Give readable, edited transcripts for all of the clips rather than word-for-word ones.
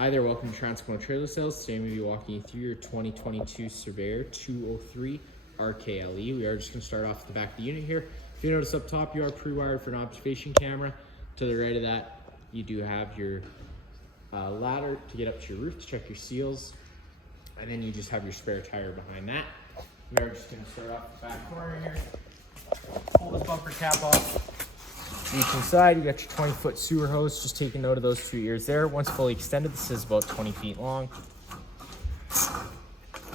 Hi there, welcome to Transcona Trailer Sales. Today I'm going to be walking you through your 2022 Surveyor 203 RKLE. We are just going to start off at the back of the unit here. If you notice up top, you are pre-wired for an observation camera. To the right of that, you do have your ladder to get up to your roof to check your seals. And then you just have your spare tire behind that. We are just going to start off the back corner here. Pull the bumper cap off. Reach inside, you got your 20-foot sewer hose. Just take a note of those two ears there. Once fully extended, this is about 20 feet long.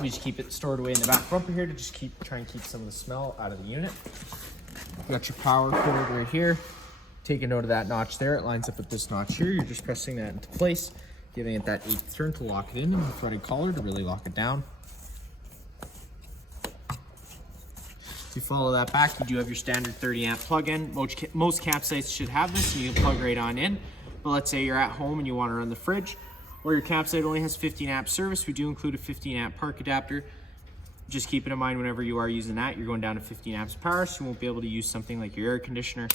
We just keep it stored away in the back bumper here to just try and keep some of the smell out of the unit. You got your power cord right here. Take a note of that notch there. It lines up with this notch here. You're just pressing that into place, giving it that 8th turn to lock it in, and the threaded collar to really lock it down. If you follow that back, you do have your standard 30 amp plug-in. Most campsites should have this, and you can plug right on in. But let's say you're at home and you want to run the fridge, or your campsite only has 15 amp service. We do include a 15 amp park adapter. Just keep it in mind whenever you are using that, you're going down to 15 amps of power, so you won't be able to use something like your air conditioner.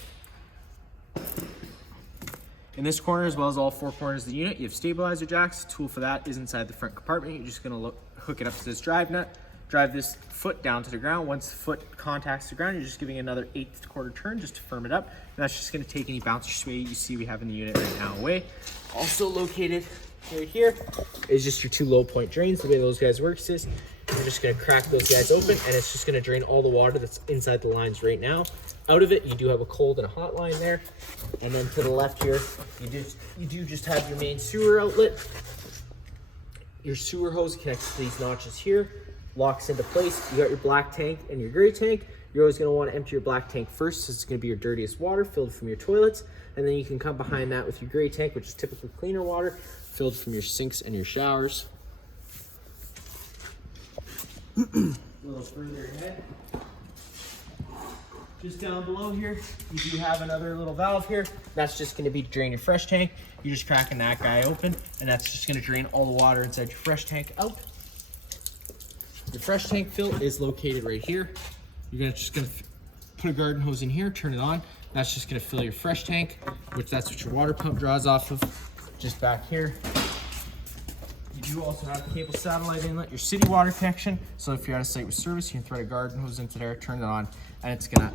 In this corner, as well as all four corners of the unit, you have stabilizer jacks. The tool for that is inside the front compartment. You're just going to hook it up to this drive nut. Drive this foot down to the ground. Once the foot contacts the ground, you're just giving another 1/8 quarter turn just to firm it up. And that's just going to take any bounce or sway you see we have in the unit right now away. Also located right here is just your two low point drains. The way those guys work is you're just going to crack those guys open, and it's just going to drain all the water that's inside the lines right now. Out of it, you do have a cold and a hot line there. And then to the left here, you do just have your main sewer outlet. Your sewer hose connects to these notches here. Locks into place. You got your black tank and your gray tank. You're always going to want to empty your black tank first, so it's going to be your dirtiest water filled from your toilets, and then you can come behind that with your gray tank, which is typically cleaner water filled from your sinks and your showers. A little further ahead, just down below here, you do have another little valve here. That's just going to be to drain your fresh tank. You're just cracking that guy open, and that's just going to drain all the water inside your fresh tank out. Your fresh tank fill is located right here. You're just gonna put a garden hose in here, turn it on. That's just gonna fill your fresh tank, which that's what your water pump draws off of. Just back here, you do also have the cable satellite inlet, your city water connection. So if you're at a site with service, you can thread a garden hose into there, turn it on, and it's gonna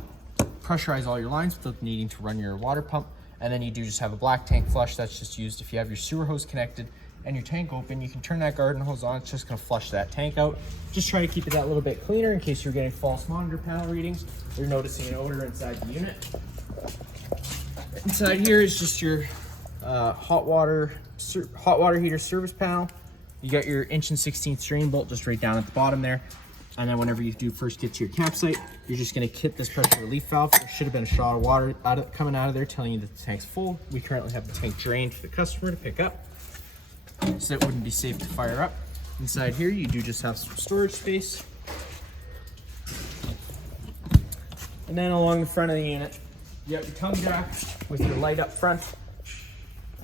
pressurize all your lines without needing to run your water pump. And then you do just have a black tank flush that's just used if you have your sewer hose connected and your tank open. You can turn that garden hose on. It's just going to flush that tank out. Just try to keep it that little bit cleaner in case you're getting false monitor panel readings. You're noticing an odor inside the unit. Inside here is just your hot water heater service panel. You got your 1/16 drain bolt just right down at the bottom there. And then whenever you do first get to your campsite, you're just going to hit this pressure relief valve. There should have been a shot of water coming out of there telling you that the tank's full. We currently have the tank drained for the customer to pick up, so it wouldn't be safe to fire up. Inside here, you do just have some storage space. And then along the front of the unit, you have your tongue jack with your light up front.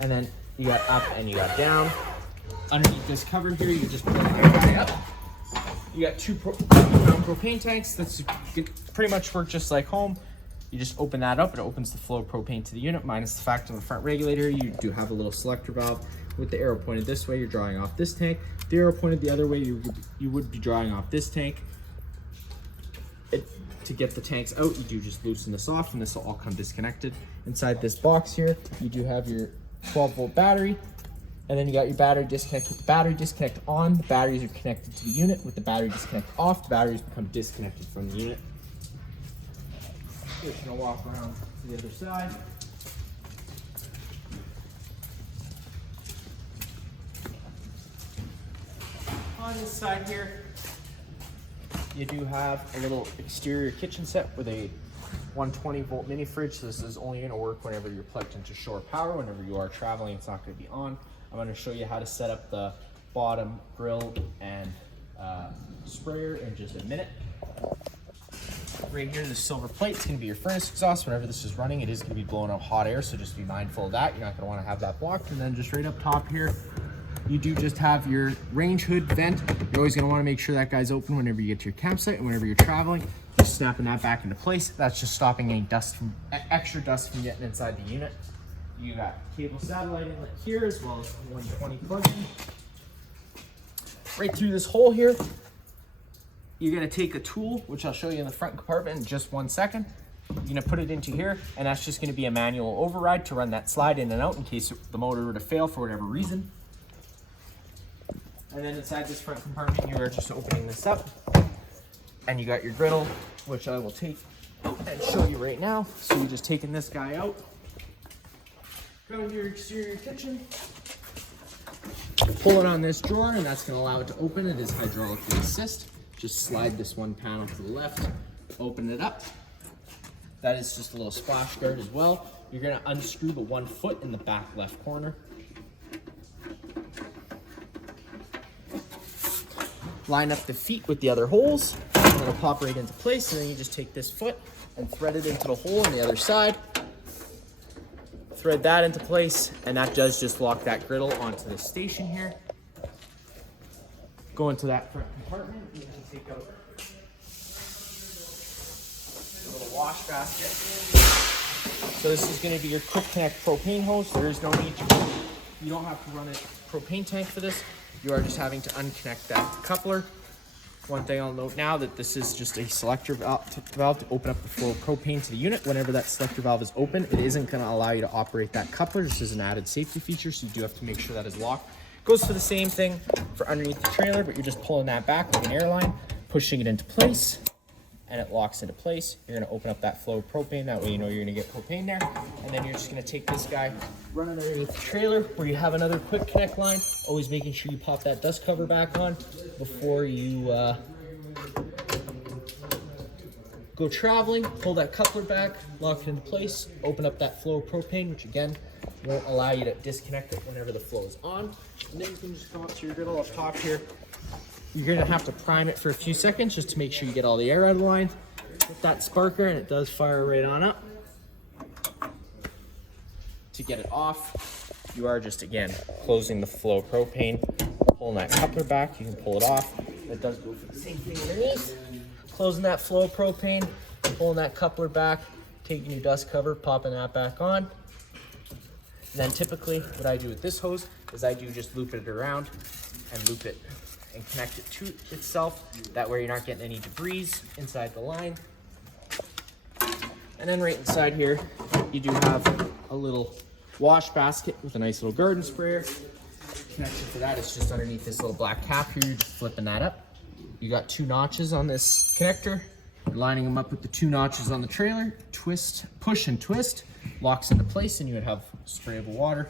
And then you got up and you got down. Underneath this cover here, you just put that guy up. You got two propane tanks. That's pretty much work just like home. You just open that up, it opens the flow of propane to the unit, minus the fact on the front regulator. You do have a little selector valve. With the arrow pointed this way, you're drawing off this tank. The arrow pointed the other way, you would be drawing off this tank. To get the tanks out, you do just loosen this off, and this will all come disconnected. Inside this box here, you do have your 12-volt battery, and then you got your battery disconnect. With the battery disconnect on, the batteries are connected to the unit. With the battery disconnect off, the batteries become disconnected from the unit. Just gonna walk around to the other side. On this side here, you do have a little exterior kitchen set with a 120-volt mini fridge. So this is only going to work whenever you're plugged into shore power. Whenever you are traveling, it's not going to be on. I'm going to show you how to set up the bottom grill and sprayer in just a minute. Right here, the silver plate is going to be your furnace exhaust. Whenever this is running, it is going to be blowing out hot air, so just be mindful of that. You're not going to want to have that blocked. And then just right up top here, you do just have your range hood vent. You're always going to want to make sure that guy's open whenever you get to your campsite, and whenever you're traveling, just snapping that back into place. That's just stopping any extra dust from getting inside the unit. You got cable satellite inlet here as well as 120 plug in. Right through this hole here, you're gonna take a tool, which I'll show you in the front compartment in just 1 second. You're gonna put it into here, and that's just gonna be a manual override to run that slide in and out in case the motor were to fail for whatever reason. And then inside this front compartment, you are just opening this up, and you got your griddle, which I will take and show you right now. So you're just taking this guy out. Go into your exterior kitchen, pull it on this drawer, and that's going to allow it to open. It is hydraulically assist. Just slide this one panel to the left, open it up. That is just a little splash guard as well. You're going to unscrew the 1 foot in the back left corner. Line up the feet with the other holes, and it'll pop right into place, and then you just take this foot and thread it into the hole on the other side. Thread that into place, and that does just lock that griddle onto the station here. Go into that front compartment, you can take out a little wash basket. So this is going to be your quick connect propane hose. There is no need to, you don't have to run a propane tank for this. You are just having to unconnect that coupler. One thing I'll note now that this is just a selector valve to open up the flow of propane to the unit. Whenever that selector valve is open, it isn't going to allow you to operate that coupler. This is an added safety feature, so you do have to make sure that is locked. Goes for the same thing for underneath the trailer, but you're just pulling that back like an airline, pushing it into place, and it locks into place. You're going to open up that flow of propane. That way you know you're going to get propane there. And then you're just going to take this guy, run it underneath the trailer where you have another quick connect line. Always making sure you pop that dust cover back on before you go traveling. Pull that coupler back, lock it into place, open up that flow of propane, which again won't allow you to disconnect it whenever the flow is on. And then you can just come up to your griddle up top here. You're going to have to prime it for a few seconds just to make sure you get all the air out of the line with that sparker, and it does fire right on up. To get it off, you are just, again, closing the flow of propane, pulling that coupler back. You can pull it off. It does go for the same thing underneath. Closing that flow of propane, pulling that coupler back, taking your dust cover, popping that back on. And then typically what I do with this hose is I do just loop it around and loop it and connect it to itself. That way you're not getting any debris inside the line. And then right inside here, you do have a little wash basket with a nice little garden sprayer. Connection for that is just underneath this little black cap here. You're just flipping that up. You got 2 notches on this connector. You're lining them up with the 2 notches on the trailer. Twist, push and twist, locks into place, and you would have sprayable water.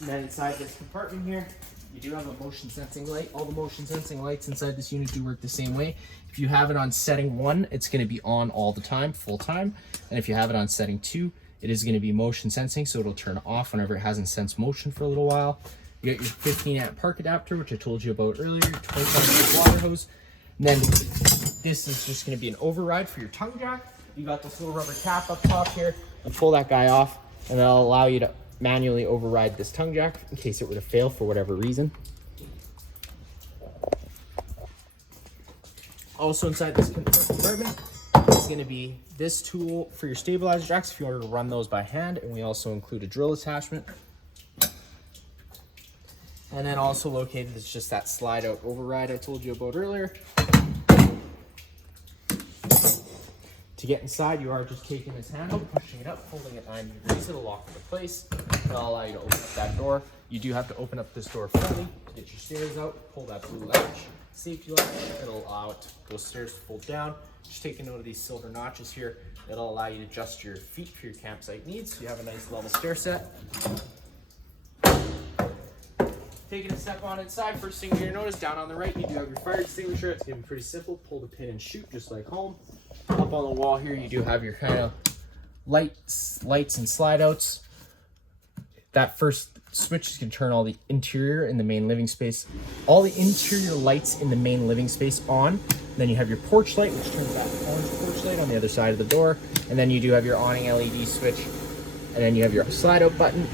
And then inside this compartment here, you do have a motion sensing light. All the motion sensing lights inside this unit do work the same way. If you have it on setting 1, it's going to be on all the time, full time. And if you have it on setting 2, it is going to be motion sensing, so it'll turn off whenever it hasn't sensed motion for a little while. You got your 15 amp park adapter, which I told you about earlier, your 25 amp water hose. And then this is just going to be an override for your tongue jack. You got this little rubber cap up top here. And pull that guy off, and that'll allow you to manually override this tongue jack in case it were to fail for whatever reason. Also inside this compartment is going to be this tool for your stabilizer jacks if you order to run those by hand, and we also include a drill attachment. And then also located is just that slide out override I told you about earlier. To get inside, you are just taking this handle, pushing it up, holding it 90 degrees, it'll lock into place. It'll allow you to open up that door. You do have to open up this door fully to get your stairs out, pull that blue latch, safety latch. It'll allow it to go stairs to fold down. Just take a note of these silver notches here. It'll allow you to adjust your feet for your campsite needs. So you have a nice level stair set. Taking a step on inside, first thing you're gonna notice, down on the right, you do have your fire extinguisher. It's gonna be pretty simple. Pull the pin and shoot, just like home. Up on the wall here, you do have your kind of lights and slide outs. That first switch can turn all the interior in the main living space, all the interior lights in the main living space on. Then you have your porch light, which turns that orange porch light on the other side of the door. And then you do have your awning LED switch. And then you have your slide out button.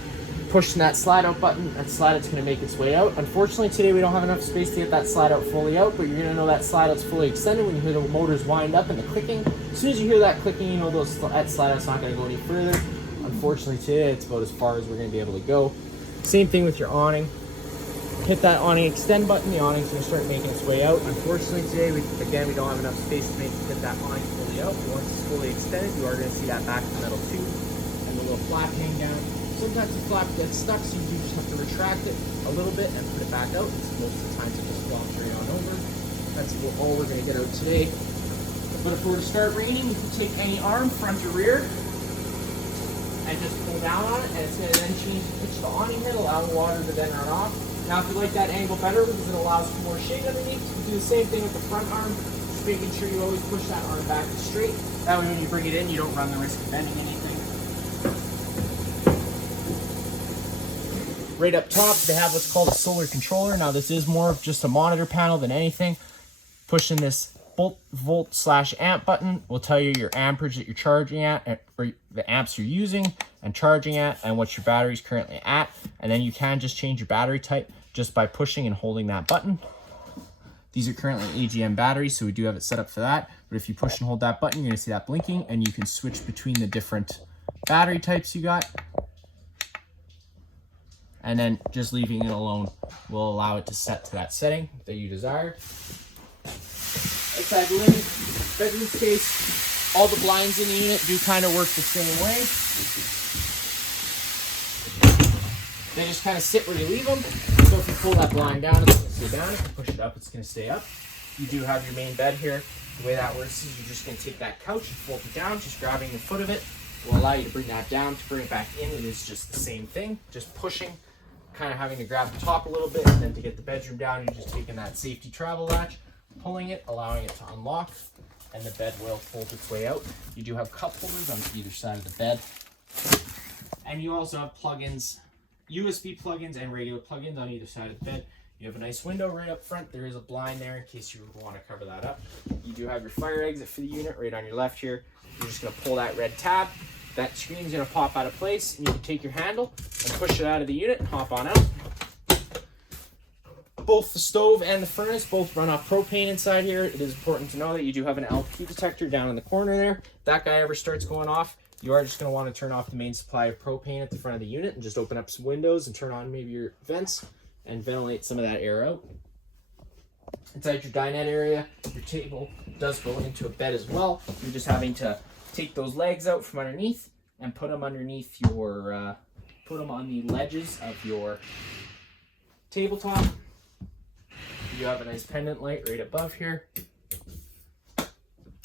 pushing that slide out button, that slide out's going to make its way out. Unfortunately, today we don't have enough space to get that slide out fully out, but you're going to know that slide out's fully extended when you hear the motors wind up and the clicking. As soon as you hear that clicking, you know that slide out's not going to go any further. Unfortunately, today it's about as far as we're going to be able to go. Same thing with your awning. Hit that awning extend button, the awning's going to start making its way out. Unfortunately, today, we don't have enough space to get that awning fully out. But once it's fully extended, you are going to see that back metal tube and the little flap hang down. Sometimes the flap gets stuck, so you do just have to retract it a little bit and put it back out. Most of the times it just flops right on over. That's all we're going to get out today. But if it were to start raining, you can take any arm, front or rear, and just pull down on it, and it's going to then change the pitch of the awning head, allowing water to then run off. Now, if you like that angle better because it allows for more shade underneath, you can do the same thing with the front arm, just making sure you always push that arm back and straight. That way when you bring it in, you don't run the risk of bending anything. Right up top, they have what's called a solar controller. Now, this is more of just a monitor panel than anything. Pushing this volt/amp button will tell you your amperage that you're charging at, or the amps you're using and charging at, and what your battery's currently at. And then you can just change your battery type just by pushing and holding that button. These are currently AGM batteries, so we do have it set up for that. But if you push and hold that button, you're gonna see that blinking, and you can switch between the different battery types you got. And then just leaving it alone will allow it to set to that setting that you desire. Outside the living bedroom space, all the blinds in the unit do kind of work the same way. They just kind of sit where you leave them. So if you pull that blind down, it's going to stay down. If you push it up, it's going to stay up. You do have your main bed here. The way that works is you're just going to take that couch and fold it down. Just grabbing the foot of it will allow you to bring that down. To bring it back in, it is just the same thing. Just pushing, kind of having to grab the top a little bit, and then to get the bedroom down, you're just taking that safety travel latch, pulling it, allowing it to unlock, and the bed will fold its way out. You do have cup holders on either side of the bed. And you also have plugins, USB plugins and regular plugins on either side of the bed. You have a nice window right up front. There is a blind there in case you want to cover that up. You do have your fire exit for the unit right on your left here. You're just going to pull that red tab. That screen's going to pop out of place, and you can take your handle and push it out of the unit and hop on out. Both the stove and the furnace both run off propane inside here. It is important to know that you do have an LP detector down in the corner there. If that guy ever starts going off, you are just going to want to turn off the main supply of propane at the front of the unit and just open up some windows and turn on maybe your vents and ventilate some of that air out. Inside your dinette area, your table does go into a bed as well. You're just having to take those legs out from underneath and put them underneath your, put them on the ledges of your tabletop. You have a nice pendant light right above here.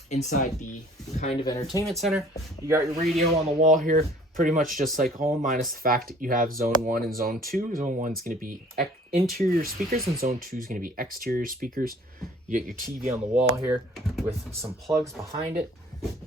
Inside the kind of entertainment center, you got your radio on the wall here, pretty much just like home, minus the fact that you have zone 1 and zone 2. Zone 1 is going to be interior speakers, and zone 2 is going to be exterior speakers. You get your TV on the wall here with some plugs behind it.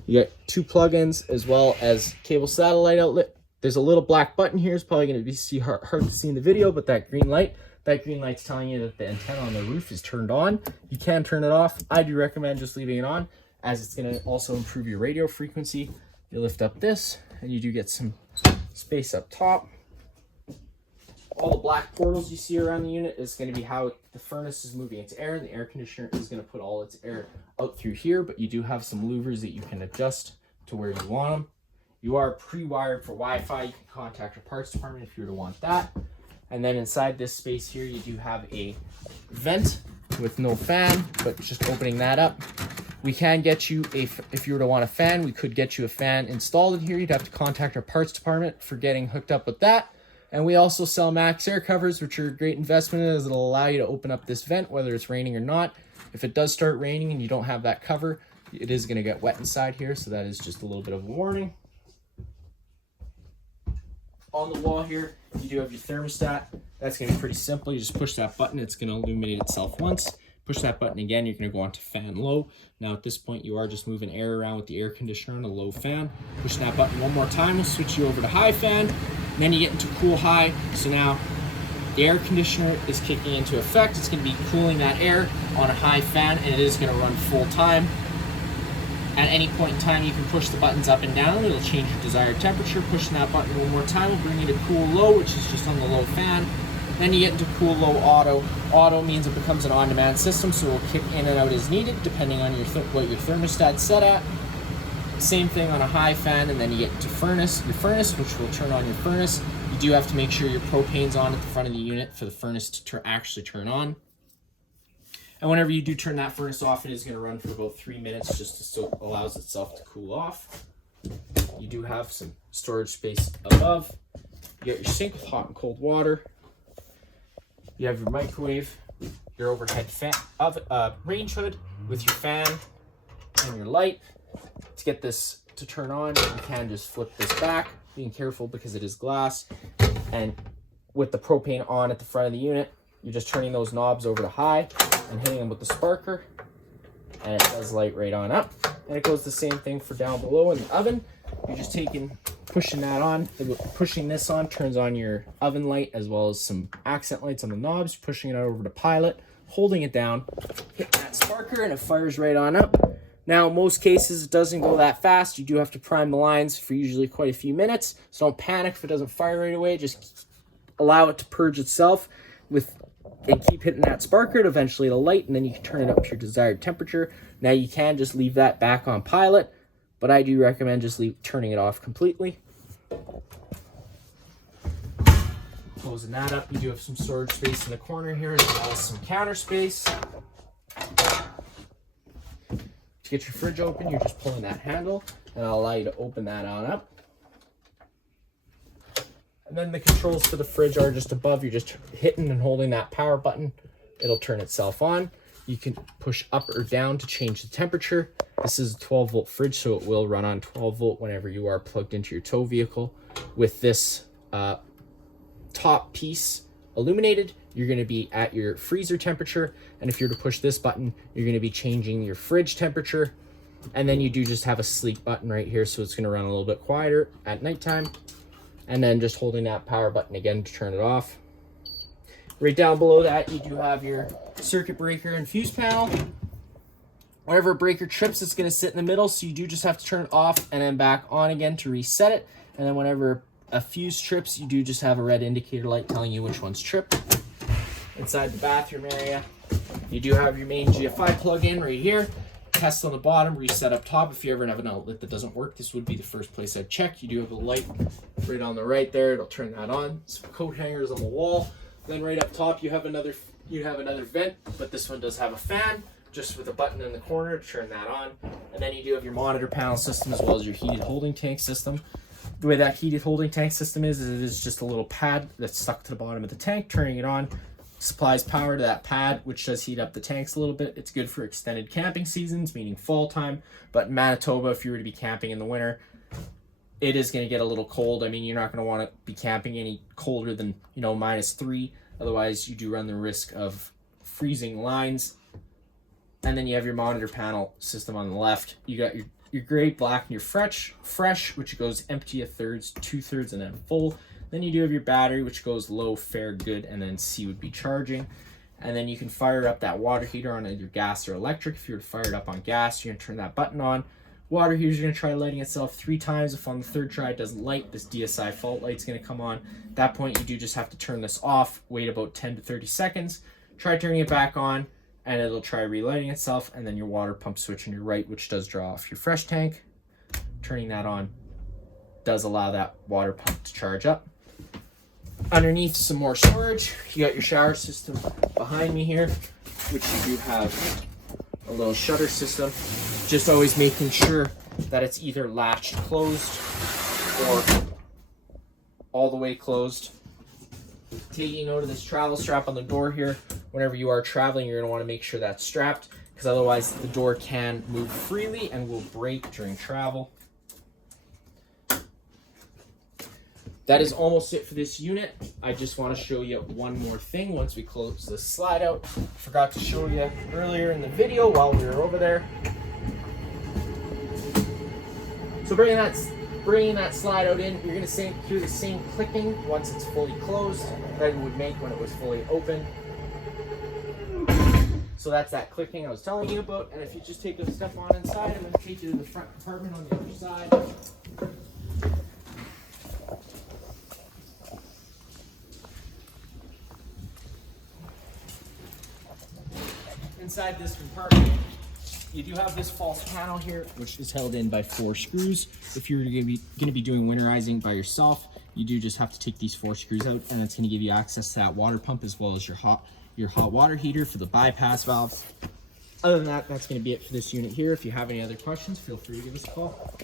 You got 2 plugins as well as cable satellite outlet. There's a little black button here. It's probably going to be hard to see in the video, but that green light's telling you that the antenna on the roof is turned on. You can turn it off. I do recommend just leaving it on, as it's going to also improve your radio frequency. You lift up this, and you do get some space up top. All the black portals you see around the unit is going to be how the furnace is moving its air, and the air conditioner is going to put all its air out through here, but you do have some louvers that you can adjust to where you want them. You are pre-wired for Wi-Fi. You can contact your parts department if you were to want that. And then inside this space here, you do have a vent with no fan, but just opening that up. We can get you if you were to want a fan, we could get you a fan installed in here. You'd have to contact our parts department for getting hooked up with that. And we also sell Max air covers, which are a great investment, as it'll allow you to open up this vent, whether it's raining or not. If it does start raining and you don't have that cover, it is going to get wet inside here, so that is just a little bit of a warning. On the wall here, you do have your thermostat. That's going to be pretty simple. You just push that button. It's going to illuminate itself once. Push that button again. You're going to go on to fan low. Now at this point, you are just moving air around with the air conditioner on a low fan. Push that button one more time. We'll switch you over to high fan. And then you get into cool high. So now the air conditioner is kicking into effect. It's going to be cooling that air on a high fan, and it is going to run full time. At any point in time, you can push the buttons up and down. It'll change your desired temperature. Pushing that button one more time will bring you to cool low, which is just on the low fan. Then you get into cool low auto. Auto means it becomes an on-demand system, so it will kick in and out as needed, depending on what your thermostat's set at. Same thing on a high fan, and then you get into your furnace, which will turn on your furnace. You do have to make sure your propane's on at the front of the unit for the furnace to actually turn on. And whenever you do turn that furnace off, it is going to run for about 3 minutes, just so it allows itself to cool off. You do have some storage space above. You got your sink with hot and cold water. You have your microwave, your overhead fan, range hood with your fan and your light. To get this to turn on, you can just flip this back, being careful because it is glass. And with the propane on at the front of the unit, you're just turning those knobs over to high and hitting them with the sparker, and it does light right on up. And it goes the same thing for down below in the oven. You're just pushing that on, pushing this on turns on your oven light as well as some accent lights on the knobs. Pushing it over to pilot, holding it down, hit that sparker, and it fires right on up. Now, in most cases, it doesn't go that fast. You do have to prime the lines for usually quite a few minutes, so don't panic if it doesn't fire right away. Just allow it to purge itself and keep hitting that sparker. Eventually it'll light, and then you can turn it up to your desired temperature. Now, you can just leave that back on pilot, but I do recommend just turning it off completely. Closing that up, you do have some storage space in the corner here as well as some counter space. To get your fridge open, you're just pulling that handle, and I'll allow you to open that on up. And then the controls for the fridge are just above. You're just hitting and holding that power button. It'll turn itself on. You can push up or down to change the temperature. This is a 12-volt fridge, so it will run on 12 volt whenever you are plugged into your tow vehicle. With this top piece illuminated, you're going to be at your freezer temperature, and if you're to push this button, you're going to be changing your fridge temperature. And then you do just have a sleep button right here, so it's going to run a little bit quieter at nighttime. And then just holding that power button again to turn it off. Right down below that, you do have your circuit breaker and fuse panel. Whenever a breaker trips, it's going to sit in the middle, so you do just have to turn it off and then back on again to reset it. And then whenever a fuse trips, you do just have a red indicator light telling you which one's tripped. Inside the bathroom area, you do have your main GFI plug-in right here. Test on the bottom, reset up top. If you ever have an outlet that doesn't work, this would be the first place I'd check. You do have a light right on the right there. It'll turn that on. Some coat hangers on the wall. Then right up top, you have another vent, but this one does have a fan, just with a button in the corner to turn that on. And then you do have your monitor panel system as well as your heated holding tank system. The way that heated holding tank system is it is just a little pad that's stuck to the bottom of the tank. Turning it on supplies power to that pad, which does heat up the tanks a little bit. It's good for extended camping seasons, meaning fall time. But in Manitoba, if you were to be camping in the winter, it is going to get a little cold. I mean, you're not going to want to be camping any colder than, -3. Otherwise, you do run the risk of freezing lines. And then you have your monitor panel system on the left. You got your gray, black, and your fresh, which goes empty a thirds, 2/3, and then full. Then you do have your battery, which goes low, fair, good, and then C would be charging. And then you can fire up that water heater on either gas or electric. If you were to fire it up on gas, you're going to turn that button on. Water heater is going to try lighting itself 3 times. If on the third try it doesn't light, this DSI fault light is going to come on. At that point, you do just have to turn this off, wait about 10 to 30 seconds, try turning it back on, and it'll try relighting itself. And then your water pump switch on your right, which does draw off your fresh tank. Turning that on does allow that water pump to charge up. Underneath, some more storage. You got your shower system behind me here, which you do have a little shutter system. Just always making sure that it's either latched closed or all the way closed. Taking note of this travel strap on the door here. Whenever you are traveling, you're going to want to make sure that's strapped, because otherwise the door can move freely and will break during travel. That is almost it for this unit. I just want to show you one more thing once we close this slide out. Forgot to show you earlier in the video while we were over there. So bringing that slide out in, you're going to hear the same clicking once it's fully closed that it would make when it was fully open. So that's that clicking I was telling you about. And if you just take a step on inside, I'm going to take you to the front compartment on the other side. Inside this compartment, you do have this false panel here, which is held in by 4 screws. If you're going to be doing winterizing by yourself, you do just have to take these 4 screws out, and that's going to give you access to that water pump as well as your hot water heater for the bypass valves. Other than that, that's going to be it for this unit here. If you have any other questions, feel free to give us a call.